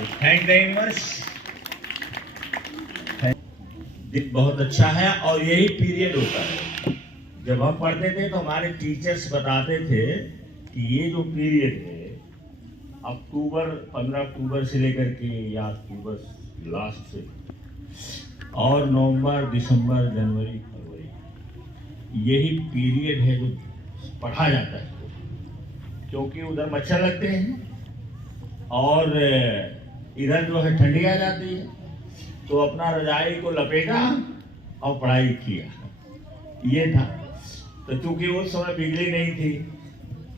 Thank very much. दिन बहुत अच्छा है और यही पीरियड होता है। जब हम पढ़ते थे तो हमारे टीचर्स बताते थे कि ये जो पीरियड है अक्टूबर 15 अक्टूबर से लेकर के या अक्टूबर लास्ट से और नवंबर दिसंबर जनवरी फरवरी यही पीरियड है जो पढ़ा जाता है, क्योंकि उधर मच्छर लगते हैं और इधर जो है ठंडी आ जाती है, तो अपना रजाई को लपेटा और पढ़ाई किया। ये था। तो चूंकि उस समय बिजली नहीं थी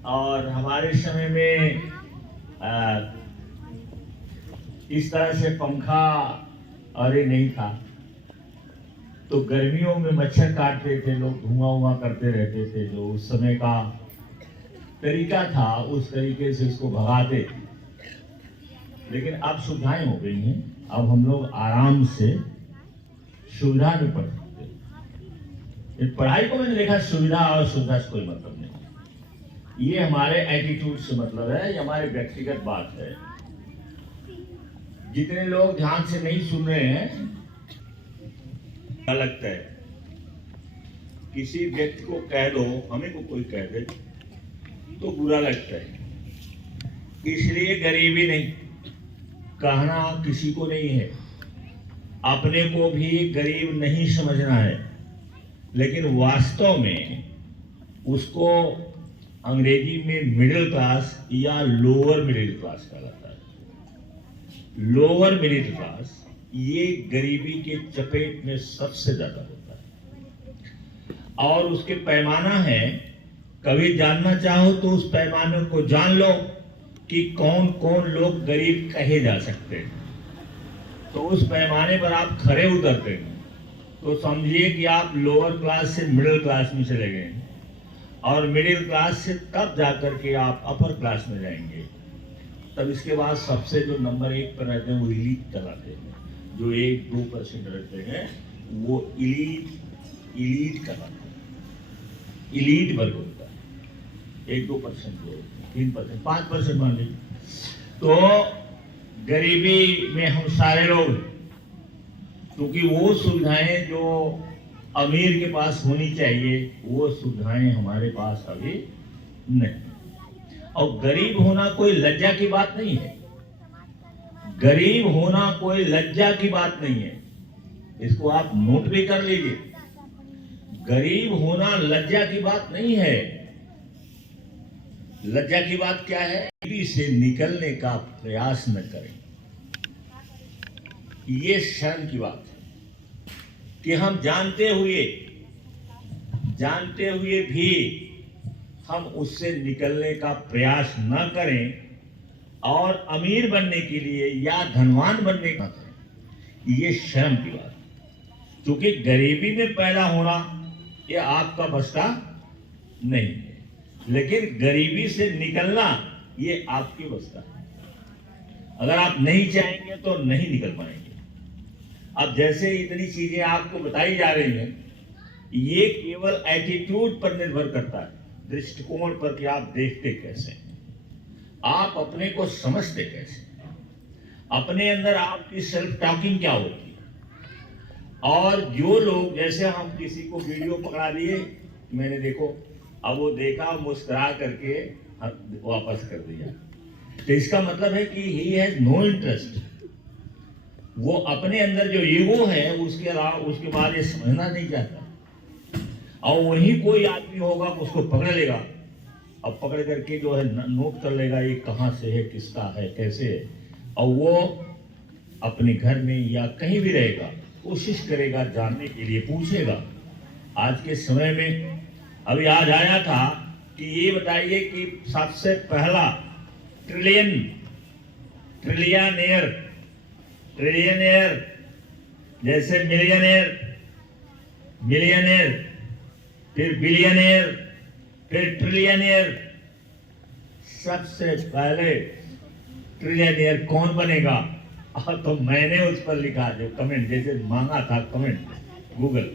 और हमारे समय में इस तरह से पंखा और ये नहीं था, तो गर्मियों में मच्छर काटते थे लोग, धुआं उआं करते रहते थे। जो उस समय का तरीका था उस तरीके से इसको भगाते थे। लेकिन अब सुविधाएं हो गई हैं, अब हम लोग आराम से सुविधा में पढ़ सकते हैं। पढ़ाई को मैंने देखा सुविधा और सुविधा से कोई मतलब नहीं। ये हमारे एटीट्यूड से मतलब है, ये हमारे व्यक्तिगत बात है। जितने लोग ध्यान से नहीं सुन रहे हैं, क्या लगता है किसी व्यक्ति को कह दो, हमें को कोई कह दे तो बुरा लगता है। इसलिए गरीबी नहीं कहना किसी को नहीं है, अपने को भी गरीब नहीं समझना है, लेकिन वास्तव में उसको अंग्रेजी में मिडिल क्लास या लोअर मिडिल क्लास कहलाता है। लोअर मिडिल क्लास ये गरीबी के चपेट में सबसे ज्यादा होता है और उसके पैमाना है। कभी जानना चाहो तो उस पैमाने को जान लो कि कौन कौन लोग गरीब कहे जा सकते हैं। तो उस पैमाने पर आप खरे उतरते हैं तो समझिए कि आप लोअर क्लास से मिडिल क्लास में चले गए और मिडिल क्लास से तब जाकर के आप अपर क्लास में जाएंगे। तब इसके बाद सबसे जो नंबर 1 पर रहते हैं वो इलीट कहलाते हैं। जो 1-2% रहते हैं वो इलीट कहलाते हैं। इलीट वर्ग होता है। 1-2% लोग, 3%, 5% मान लीजिए। तो गरीबी में हम सारे लोग, क्योंकि वो सुविधाएं जो अमीर के पास होनी चाहिए वो सुविधाएं हमारे पास अभी नहीं। और गरीब होना कोई लज्जा की बात नहीं है। गरीब होना कोई लज्जा की बात नहीं है, इसको आप नोट भी कर लीजिए। गरीब होना लज्जा की बात नहीं है। लज्जा की बात क्या है? गरीबी से निकलने का प्रयास न करें, ये शर्म की बात है कि हम जानते हुए भी हम उससे निकलने का प्रयास न करें और अमीर बनने के लिए या धनवान बनने का करें, ये शर्म की बात है। क्योंकि गरीबी में पैदा होना ये आपका बस का नहीं है, लेकिन गरीबी से निकलना ये आपकी बस का है। अगर आप नहीं चाहेंगे तो नहीं निकल पाएंगे। अब जैसे इतनी चीजें आपको बताई जा रही हैं, ये केवल एटीट्यूड पर निर्भर करता है, दृष्टिकोण पर कि आप देखते कैसे हैं, आप अपने को समझते कैसे, अपने अंदर आपकी सेल्फ टॉकिंग क्या होती है। और जो लोग, जैसे हम किसी को वीडियो पकड़ा दिए, मैंने देखो, अब वो देखा, मुस्कुरा करके वापस कर दिया, तो इसका मतलब है कि ही हैज नो इंटरेस्ट। वो अपने अंदर जो ईगो है उसके अलावा उसके बाद ये समझना नहीं चाहता। और वही कोई आदमी होगा उसको पकड़ लेगा और पकड़ करके जो है नोट कर लेगा ये कहाँ से है, किसका है, कैसे है, और वो अपने घर में या कहीं भी रहेगा, कोशिश करेगा जानने के लिए, पूछेगा। आज के समय में अभी आज आया था कि ये बताइए कि सबसे पहला ट्रिलियनेयर जैसे मिलियनेयर फिर बिलियनेयर फिर ट्रिलियनेयर, सबसे पहले ट्रिलियनेयर कौन बनेगा? तो मैंने उस पर लिखा, जो कमेंट जैसे मांगा था कमेंट गूगल,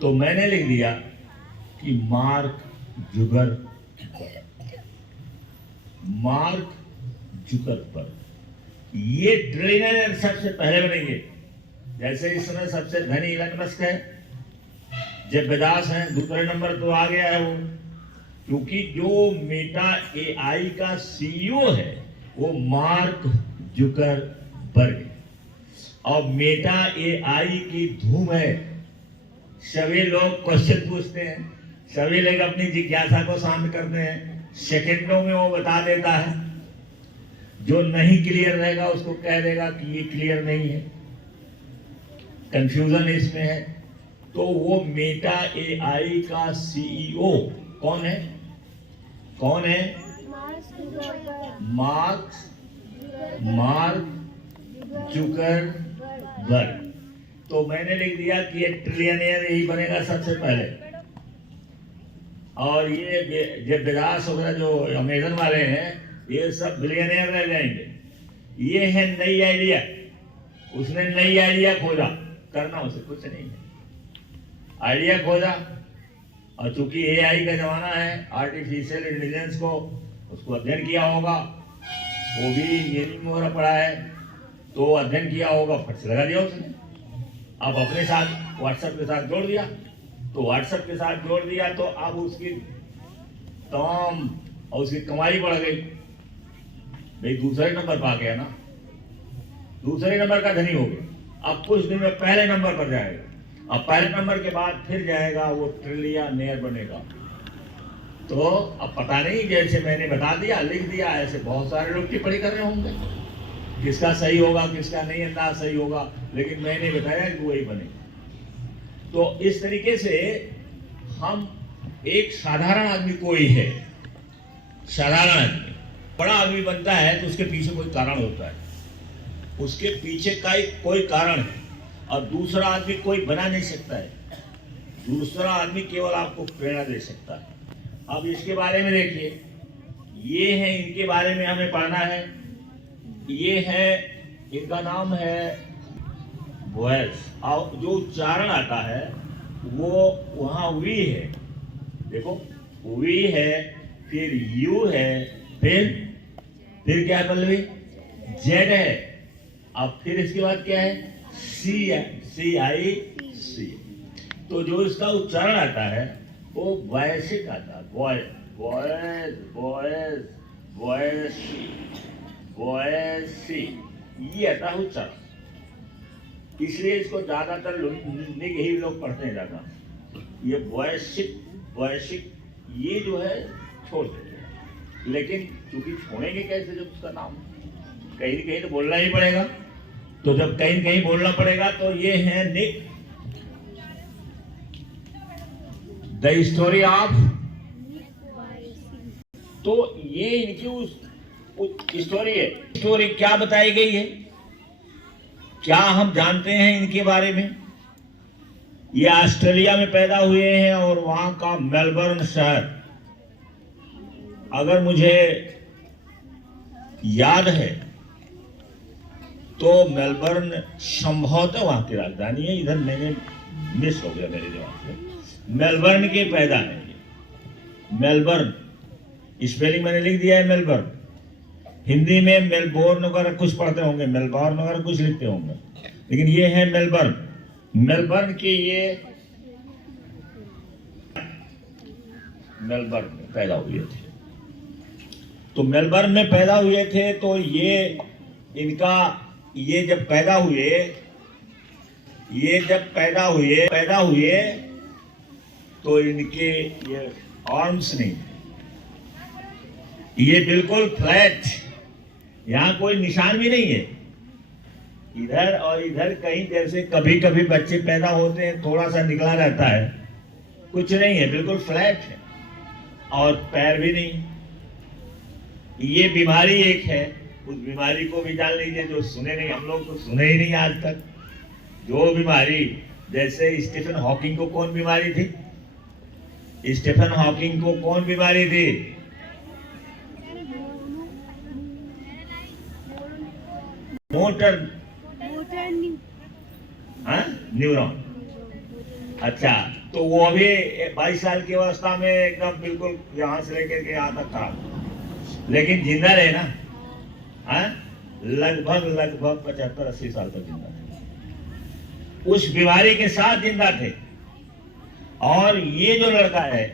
तो मैंने लिख दिया कि मार्क जुकरबर्ग। ये ट्रिलियनर सबसे पहले बनेंगे। जैसे इस समय सबसे धनी इलन मस्क है, जेफ बेजोस हैं, दूसरे नंबर तो आ गया है वो, क्योंकि जो मेटा एआई का सीईओ है वो मार्क जुकरबर्ग है। और मेटा एआई की धूम है। सभी लोग क्वेश्चन पूछते हैं, सभी लोग अपनी जिज्ञासा को शांत करते हैं, सेकंडों में वो बता देता है। जो नहीं क्लियर रहेगा उसको कह देगा कि ये क्लियर नहीं है, कंफ्यूजन इसमें है। तो वो मेटा एआई का सीईओ कौन है? कौन है? Mark Zuckerberg. तो मैंने लिख दिया कि ये ट्रिलियनियर यही बनेगा सबसे पहले। और ये जेफ बेजोस वगैरह जो अमेजन वाले हैं ये सब बिलियनियर रह जाएंगे। ये है नई आइडिया, उसने नई आइडिया खोजा, करना उसे कुछ नहीं है, आइडिया खोजा। और चूंकि एआई का जमाना है, आर्टिफिशियल इंटेलिजेंस को उसको अध्ययन किया होगा, वो भी इंजीनियरिंग वगैरह पढ़ा है, तो अध्ययन किया होगा, फट से लगा दिया उसने। अब अपने साथ व्हाट्सएप के साथ जोड़ दिया, तो व्हाट्सएप के साथ जोड़ दिया तो अब उसकी तमाम और उसकी कमाई बढ़ गई। भाई दूसरे नंबर पर आ गया ना, दूसरे नंबर का धनी हो गया। अब कुछ दिन में पहले नंबर पर जाएगा, अब पहले नंबर के बाद फिर जाएगा, वो ट्रिलियनियर बनेगा। तो अब पता नहीं, जैसे मैंने बता दिया, लिख दिया, ऐसे बहुत सारे लोग टिप्पणी कर रहे होंगे, किसका सही होगा किसका नहीं अंदाज सही होगा, लेकिन मैंने बताया कि वही बनेगा। तो इस तरीके से हम एक साधारण आदमी कोई है, साधारण आदमी बड़ा आदमी बनता है तो उसके पीछे कोई कारण होता है, उसके पीछे का कोई कारण है। और दूसरा आदमी कोई बना नहीं सकता है, दूसरा आदमी केवल आपको प्रेरणा दे सकता है। अब इसके बारे में देखिए, ये है, इनके बारे में हमें पढ़ना है। ये है, इनका नाम है वॉयस, और जो उच्चारण आता है वो वहाँ वी है, देखो वी है, फिर यू है, फिर क्या है पल्लवी? जेड है। अब फिर इसके बाद क्या है? सी है, सी आई सी। तो जो इसका उच्चारण आता है वो वॉयसिक आता है, वॉयस वॉयस वॉयस वॉयस, ये आता है उच्चारण। इसलिए इसको ज्यादातर निग ही लोग पढ़ते हैं ज्यादा। ये वॉयसिक ये जो है छोड़ देते हैं, लेकिन क्योंकि छोड़ेंगे कैसे जब उसका नाम कहीं न कहीं तो बोलना ही पड़ेगा। तो जब कहीं न कहीं बोलना पड़ेगा तो ये है निक, द स्टोरी ऑफ। तो ये इनकी उस स्टोरी है। स्टोरी क्या बताई गई है, क्या हम जानते हैं इनके बारे में? ये ऑस्ट्रेलिया में पैदा हुए हैं और वहां का मेलबर्न शहर, अगर मुझे याद है तो मेलबर्न संभवतः वहां की राजधानी है, इधर मैंने मिस हो गया मेरे जवाब से। मेलबर्न के पैदा है ये, मेलबर्न स्पेलिंग मैंने लिख दिया है मेलबर्न। हिंदी में मेलबोर्न वगैरह कुछ पढ़ते होंगे, मेलबोर्न वगैरह कुछ लिखते होंगे, लेकिन ये है मेलबर्न। मेलबर्न के ये मेलबर्न में पैदा हुए थे। तो मेलबर्न में पैदा हुए थे तो ये इनका, ये जब पैदा हुए तो इनके ये आर्म्स नहीं, ये बिल्कुल फ्लैट, यहाँ कोई निशान भी नहीं है। इधर और इधर कहीं, जैसे कभी कभी बच्चे पैदा होते हैं थोड़ा सा निकला रहता है, कुछ नहीं है, बिल्कुल फ्लैट है। और पैर भी नहीं। ये बीमारी एक है, उस बीमारी को भी जान लीजिए जो सुने नहीं, हम लोग तो सुने ही नहीं आज तक। जो बीमारी, जैसे स्टीफन हॉकिंग को कौन बीमारी थी? स्टीफन हॉकिंग को कौन बीमारी थी? Motor neuron. अच्छा, तो वो अभी 22 साल की अवस्था में एकदम बिल्कुल यहाँ से लेकर के यहाँ तक था, लेकिन जिंदा रहे ना। लगभग 75-80 साल तक जिंदा थे, उस बीमारी के साथ जिंदा थे। और ये जो लड़का है,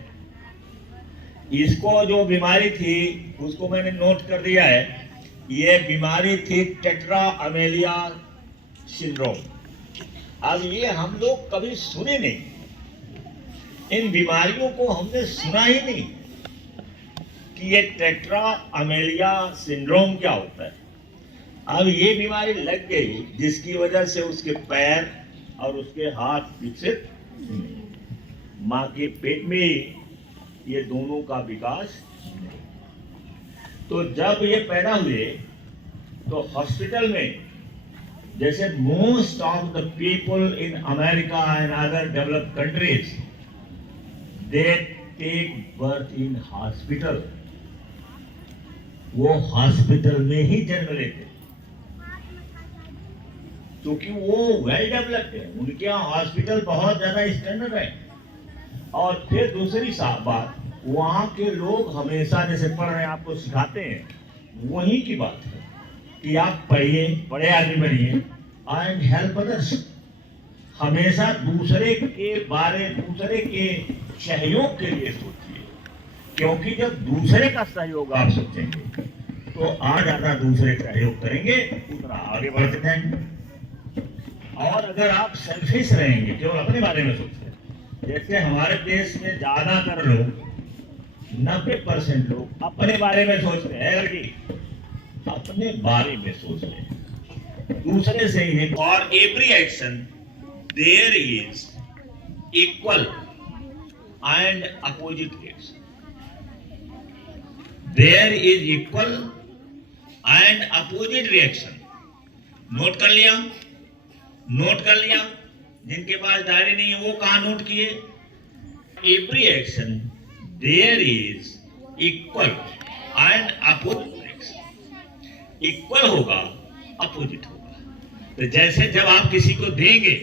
इसको जो बीमारी थी उसको मैंने नोट कर दिया है। ये बीमारी थी टेट्रा अमेलिया सिंड्रोम। अब ये हम लोग कभी सुने नहीं, इन बीमारियों को हमने सुना ही नहीं कि ये टेट्रा अमेलिया सिंड्रोम क्या होता है। अब ये बीमारी लग गई जिसकी वजह से उसके पैर और उसके हाथ विकसित, मां के पेट में ये दोनों का विकास। तो जब ये पैदा हुए तो हॉस्पिटल में, जैसे most of the people in America and other developed countries, they take birth in hospital, वो हॉस्पिटल में ही जन्म लेते, क्योंकि वो वेल डेवलप्ड है, उनके यहाँ हॉस्पिटल बहुत ज्यादा स्टैंडर्ड है। और फिर दूसरी बात, वहाँ के लोग हमेशा, जैसे पढ़ रहे हैं आपको सिखाते हैं, वही की बात है कि आप पढ़िए, बड़े आदमी बनिए एंड हेल्प अदर्स। हमेशा दूसरे के बारे, दूसरे के सहयोग के लिए सोचिए, क्योंकि जब दूसरे का सहयोग आप सोचेंगे तो आज ज्यादा दूसरे सहयोग करेंगे, उतना आगे बढ़ते जाएंगे। और अगर आप सेल्फिश रहेंगे, केवल अपने बारे में सोचते हैं, जैसे हमारे देश में ज्यादातर लोग 90% लोग अपने बारे में सोचते हैं, लड़की अपने बारे में सोचते हैं, दूसरे से ही। और every action there is equal and opposite reaction, there is equal and opposite reaction. Note कर लिया, नोट कर लिया। जिनके पास डायरी नहीं है वो कहां नोट किए? Every action there is equal and opposite reaction. Equal होगा, अपोजिट होगा। तो जैसे जब आप किसी को देंगे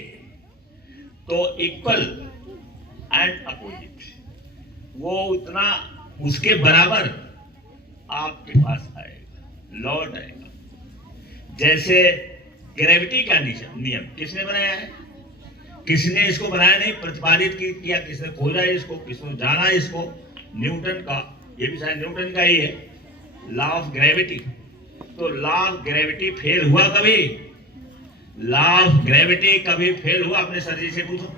तो इक्वल एंड अपोजिट, वो उतना उसके बराबर आपके पास आएगा, लौट आएगा। जैसे ग्रेविटी का नियम किसने बनाया है? किसने इसको बनाया नहीं, प्रतिपादित किया किसने? खोजा इसको, किसने जाना इसको? न्यूटन का। ये भी शायद न्यूटन का ही है, लॉ ऑफ ग्रेविटी। तो लॉ ऑफ ग्रेविटी फेल हुआ कभी? लॉ ऑफ ग्रेविटी कभी फेल हुआ? अपने सर जी से पूछो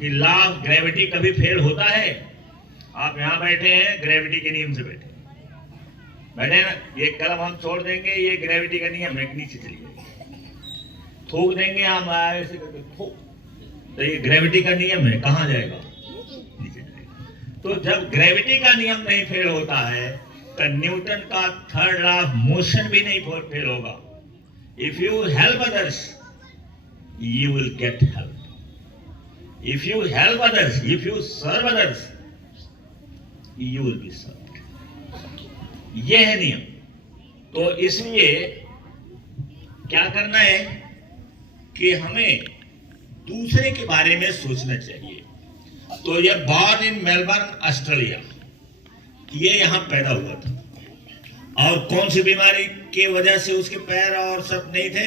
कि लॉ ऑफ ग्रेविटी कभी फेल होता है? आप यहां बैठे हैं, ग्रेविटी के नियम से बैठे बैठे ना। ये कलम हम छोड़ देंगे, ये ग्रेविटी का नियम है, नीचे चलिए थूक देंगे हम ऐसे करके, तो ये ग्रेविटी का नियम है, कहां जाएगा? नीचे जाएगा। तो जब ग्रेविटी का नियम नहीं फेल होता है तो न्यूटन का थर्ड लॉ ऑफ मोशन भी नहीं फेल होगा। If you help others you will get help, if you help others, if you serve others you will be served. यह है नियम। तो इसलिए क्या करना है कि हमें दूसरे के बारे में सोचना चाहिए। तो ये बॉर्न इन मेलबर्न ऑस्ट्रेलिया, ये यहां पैदा हुआ था। और कौन सी बीमारी की वजह से उसके पैर और सब नहीं थे?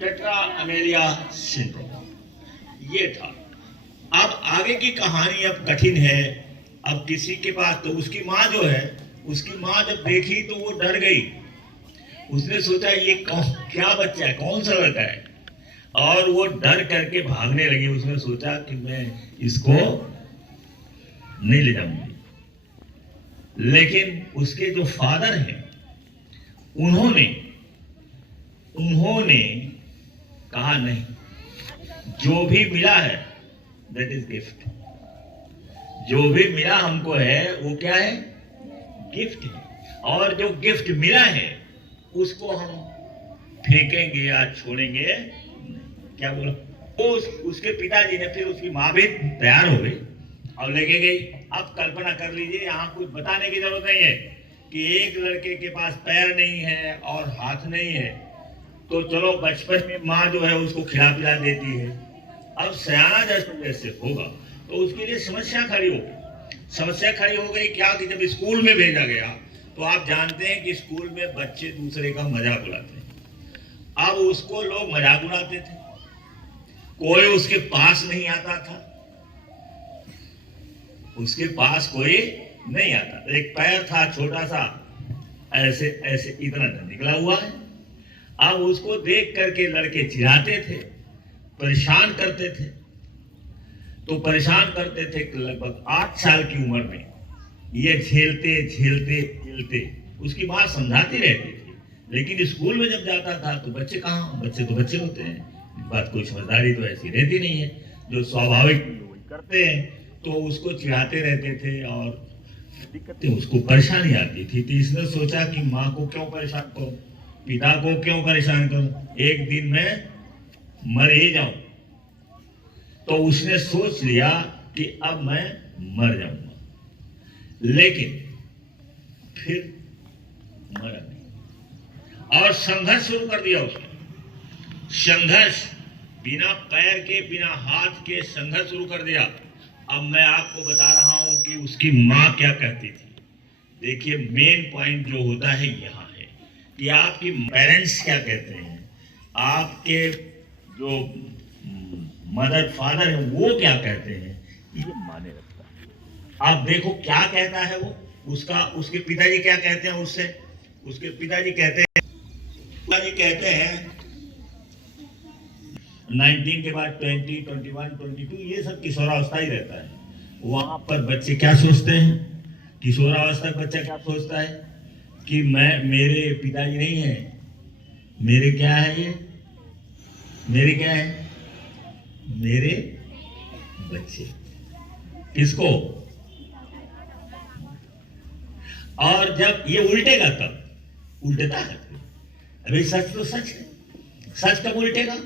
टेट्रा अमेलिया सिंड्रोम ये था। अब आगे की कहानी अब कठिन है। अब किसी के पास, तो उसकी माँ जो है, उसकी माँ जब देखी तो वो डर गई। उसने सोचा ये क्या बच्चा है, कौन सा लड़का है, और वो डर करके भागने लगी। उसने सोचा कि मैं इसको नहीं ले जाऊंगी। लेकिन उसके जो फादर हैं उन्होंने कहा नहीं, जो भी मिला है दैट इज गिफ्ट। जो भी मिला हमको है वो क्या है? गिफ्ट है। और जो गिफ्ट मिला है उसको हम फेंकेंगे या छोड़ेंगे? क्या बोला? उसके पिताजी ने, फिर उसकी माँ भी तैयार हो गई और लेके गई। अब कल्पना कर लीजिए, यहाँ कुछ बताने की जरूरत नहीं है कि एक लड़के के पास पैर नहीं है और हाथ नहीं है, तो चलो बचपन में माँ जो है उसको खिला पिला देती है। अब सयाना जैसे होगा तो उसके लिए समस्या खड़ी हो गई। समस्या खड़ी हो गई क्या कि जब स्कूल में भेजा गया तो आप जानते हैं कि स्कूल में बच्चे दूसरे का मजाक उड़ाते हैं। अब उसको लोग मजाक उड़ाते थे, कोई उसके पास नहीं आता था, उसके पास कोई नहीं आता। एक पैर था छोटा सा, ऐसे ऐसे इतना निकला हुआ है। अब उसको देख करके लड़के चिढ़ाते थे, परेशान करते थे। तो परेशान करते थे कि लगभग 8 साल की उम्र में ये झेलते झेलते झेलते उसकी बात समझाती रहती थी। लेकिन स्कूल में जब जाता था तो बच्चे कहाँ, बच्चे तो बच्चे होते हैं, बात कोई समझदारी तो ऐसी रहती नहीं है, जो स्वाभाविक करते हैं। तो उसको चिढ़ाते रहते थे और दिक्कतें उसको परेशानी आती थी। तो इसने सोचा कि माँ को क्यों परेशान करूं, पिता को क्यों परेशान करूं, एक दिन मैं मर ही जाऊं। तो उसने सोच लिया कि अब मैं मर जाऊंगा, लेकिन फिर मरा नहीं और संघर्ष शुरू कर दिया उसने। संघर्ष, बिना पैर के बिना हाथ के संघर्ष शुरू कर दिया। अब मैं आपको बता रहा हूं कि उसकी माँ क्या कहती थी। देखिए, मेन पॉइंट जो होता है यहाँ है कि आपकी पेरेंट्स क्या कहते हैं, आपके जो मदर फादर है वो क्या कहते हैं, ये माने रखता है। आप देखो क्या कहता है वो, उसके पिताजी क्या कहते हैं उससे। उसके पिताजी कहते हैं 19 के बाद 20, 21, 22 ये सब किशोरावस्था ही रहता है। वहां पर बच्चे क्या सोचते हैं, किशोरावस्था का बच्चा क्या सोचता है कि मेरे पिताजी नहीं है, मेरे क्या है, ये मेरे क्या है, मेरे बच्चे। किसको? और जब ये उल्टेगा तब उल्टता है। अभी सच तो सच है, सच कब उल्टेगा?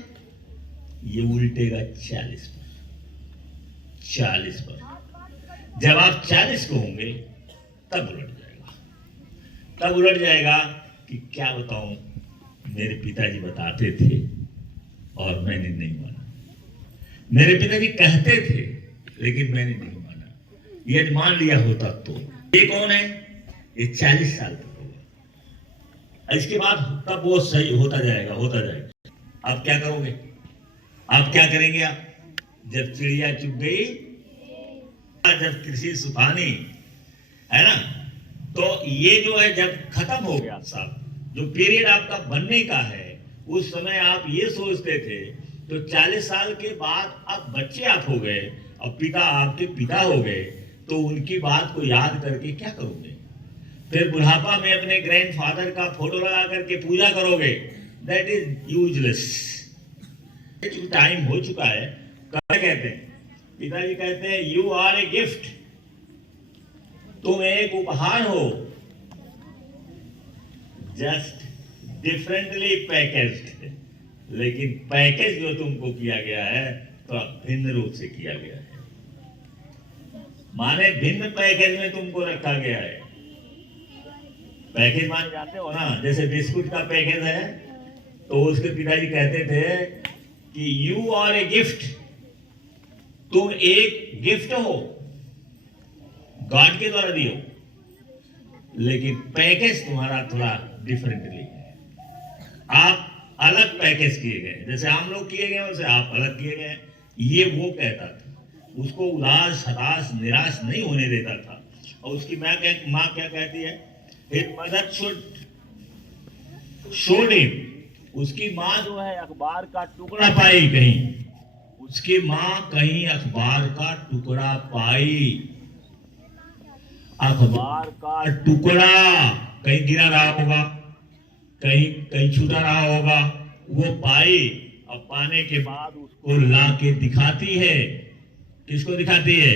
ये उल्टेगा 40 पर। 40 पर जब आप 40 को होंगे तब उलट जाएगा। तब उलट जाएगा कि क्या बताऊं, मेरे पिताजी बताते थे और मैंने नहीं माना। मेरे पिताजी कहते थे लेकिन मैंने नहीं माना। ये मान लिया होता तो। ये कौन है? ये 40 साल तक होगा। इसके बाद तब वो सही होता जाएगा, होता जाएगा। अब क्या करोगे? आप क्या करेंगे? आप जब चिड़िया चुग गई, जब कृषि सुखानी, है ना, तो ये जो है जब खत्म हो गया सब, जो पीरियड आपका बनने का है, उस समय आप ये सोचते थे। तो 40 साल के बाद अब बच्चे आप हो गए और पिता आपके पिता हो गए, तो उनकी बात को याद करके क्या करोगे? फिर बुढ़ापा में अपने ग्रैंडफादर का फोटो लगा करके पूजा करोगे। That is useless. टाइम हो चुका है। क्या कहते हैं पिताजी? कहते हैं यू आर ए गिफ्ट, तुम एक उपहार हो, जस्ट डिफरेंटली पैकेज्ड। लेकिन पैकेज जो तुमको किया गया है तो भिन्न रूप से किया गया है, माने भिन्न पैकेज में तुमको रखा गया है। पैकेज माने जानते हो ना, जैसे बिस्कुट का पैकेज है, तो उसके पिताजी कहते थे कि यू आर ए गिफ्ट, तुम एक गिफ्ट हो, गॉड के द्वारा दियो, लेकिन पैकेज तुम्हारा थोड़ा डिफरेंटली है। आप अलग पैकेज किए गए, जैसे हम लोग किए गए वैसे आप अलग किए गए। ये वो कहता था, उसको उदास हताश निराश नहीं होने देता था। और उसकी माँ क्या कहती है? His mother showed him। उसकी माँ जो है अखबार का टुकड़ा पाई कहीं, उसकी माँ कहीं अखबार का टुकड़ा पाई, अखबार का टुकड़ा कहीं गिरा रहा होगा, कहीं छूटा रहा होगा, वो पाई। और पाने के बाद उसको ला के दिखाती है। किसको दिखाती है?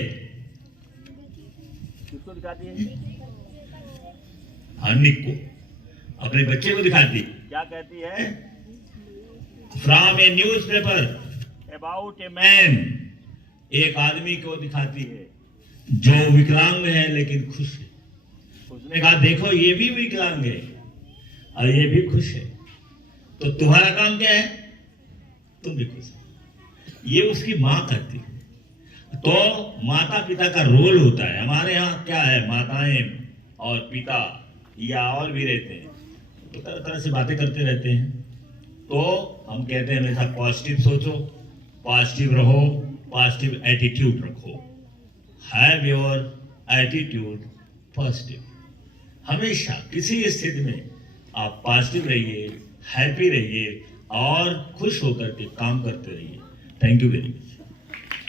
किसको दिखाती है? हार्निक को, अपने बच्चे को दिखाती। क्या कहती है? From A news paper about a man, एक आदमी को दिखाती है जो विकलांग है लेकिन खुश है। उसने कहा देखो ये भी विकलांग है और ये भी खुश है, तो तुम्हारा काम क्या है? तुम भी खुश हो। ये उसकी माँ कहती है। तो माता पिता का रोल होता है। हमारे यहाँ क्या है, माताएं और पिता या और भी रहते हैं, तो तरह तरह से बातें करते रहते हैं। तो हम कहते हैं हमेशा पॉजिटिव सोचो, पॉजिटिव रहो, पॉजिटिव एटीट्यूड रखो। Have your attitude positive. हमेशा किसी स्थिति में आप पॉजिटिव रहिए, हैप्पी रहिए और खुश होकर के काम करते रहिए। Thank you very much.